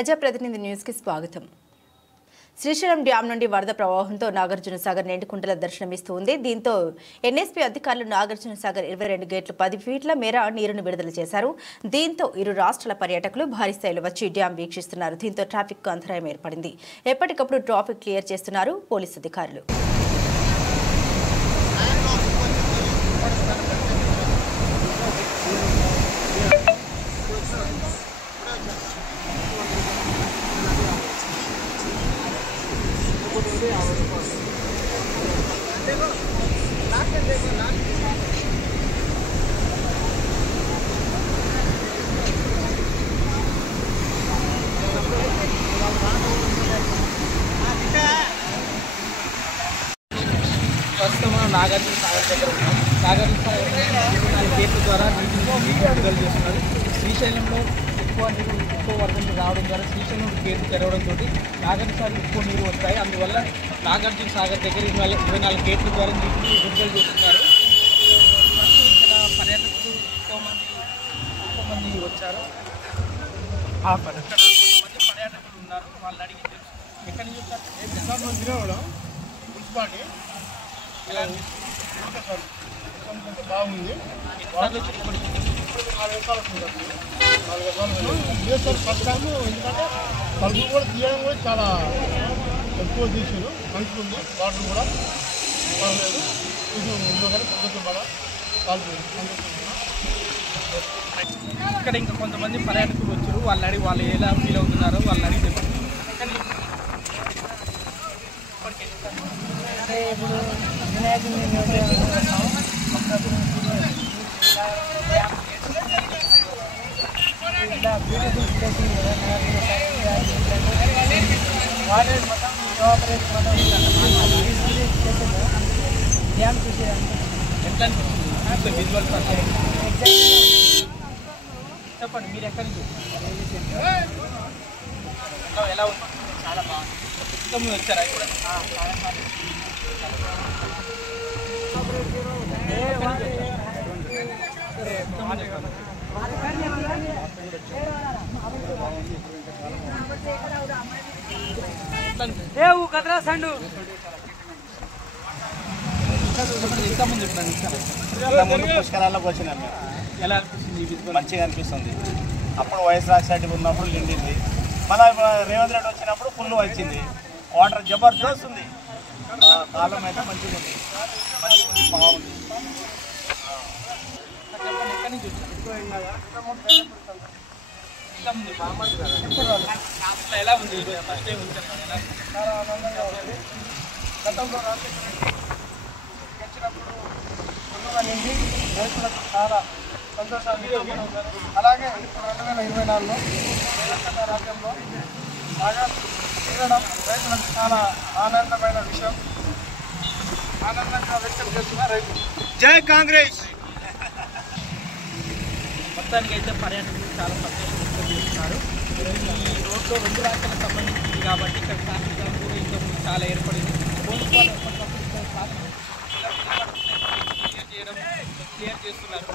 ప్రజాప్రతినిధి న్యూస్ కి స్వాగతం. శ్రీశైలం డ్యాం నుండి వరద ప్రవాహంతో నాగార్జున సాగర్ నిండుకుంటల దర్శనమిస్తుంది. దీంతో ఎన్ఎస్పీ అధికారులు నాగార్జున సాగర్ 22 గేట్లు 10 ఫీట్ల మేర నీరును విడుదల చేశారు. దీంతో ఇరు రాష్ట్రాల పర్యాటకులు భారీ స్థాయిలో వచ్చి డ్యాం వీక్షిస్తున్నారు. దీంతో ట్రాఫిక్ కు అంతరాయం ఏర్పడింది. ఎప్పటికప్పుడు ట్రాఫిక్ క్లియర్ చేస్తున్నారు పోలీసు అధికారులు. ప్రస్తుతం నాగార్జున సాగర్ దగ్గర ఉన్నాం. నాగార్జున సాగర్ గేట్ల ద్వారా నీటిని విడుదల చేస్తున్నారు. శ్రీశైలంలో ఎక్కువ వరద రావడం ద్వారా శ్రీశైలం గేట్లు తెరవడంతో నాగార్జున సాగర్ ఎక్కువ నీరు వస్తాయి. అందువల్ల నాగార్జున సాగర్ దగ్గర 24 గేట్ల ద్వారా నీటిని విడుదల చేస్తున్నారు. ప్రస్తుతం ఇక్కడ పర్యాటకులు ఎక్కువ మంది వచ్చారు. ఇక్కడ కొంతమంది పర్యాటకులు ఉన్నారు. వాళ్ళని అడిగి తెలుసు ఎక్కడి నుంచి వచ్చారు. మున్సిపాలిటీ బాగుంది. ఫస్ట్ టైం ఎందుకంటే కలుపు కూడా తీయడం కూడా చాలా ఎక్కువ తీసారు. మంచిగా ఉంది. వాటర్ కూడా పర్లేదు. ఇది ముందు కానీ పద్ధతి బాగా ఇక్కడ ఇంకా కొంతమంది పర్యాటకులు వచ్చారు. వాళ్ళని అడిగి వాళ్ళు ఎలా ఫీల్ అవుతున్నారో వాళ్ళని అడిగి తెలుసు. ఇప్పుడు వినాయకుడిని ఇలా బ్యూటిఫుల్ ప్లేస్ ఉంది కదా. వాటర్ మొత్తం ఎవాపరేట్ మొత్తం డ్యామ్ చూసేదానికి ఎట్లా అనిపిస్తుంది విజువల్ చెప్పండి. మీరు ఎక్కడి నుంచి ఎలా ఉంది? చాలా బాగుంది. ప్రస్తుతం వచ్చారా ఇప్పుడు? ముందు పుష్కరాల్లోకి వచ్చినాం. ఎలా అనిపిస్తుంది? మంచిగా అనిపిస్తుంది. అప్పుడు వైఎస్ రాజశేఖర్ ఉన్నప్పుడు నిండింది. మళ్ళీ రేవంత్ రెడ్డి వచ్చినప్పుడు ఫుల్ వచ్చింది. వాటర్ జబర్దస్త్ ఉంది. కాలం అయితే మంచిగా ఉంది. బాగుంది. ఎక్కడి నుంచి ఎలా ఉంది? ఫస్ట్ టైం వచ్చారు. చాలా ఆనందంగా ఉంది. గతంలో వచ్చినప్పుడు ముందుగా నిండి రైతులకు చాలా సంతోషాన్ని అలాగే ఇప్పుడు 2024లో తెలంగాణ రాజ్యంలో బాగా తిరగడం రైతులకు చాలా ఆనందమైన విషయం. ఆనందంగా వ్యక్తం చేస్తున్న రైతులు. జై కాంగ్రెస్. మొత్తానికి అయితే పర్యాటకులు చాలా సంతోషం వ్యక్తం చేస్తున్నారు. ఈ రోడ్లో 2 రాష్ట్రాలకు సంబంధించింది కాబట్టి ఇక్కడ ట్రాఫిక్ జామ్ కూడా ఇంతకుముందు చాలా ఏర్పడింది. పోలీసు వాళ్ళు ఎప్పటికప్పుడు ఇక్కడ క్లియర్ చేస్తున్నారు.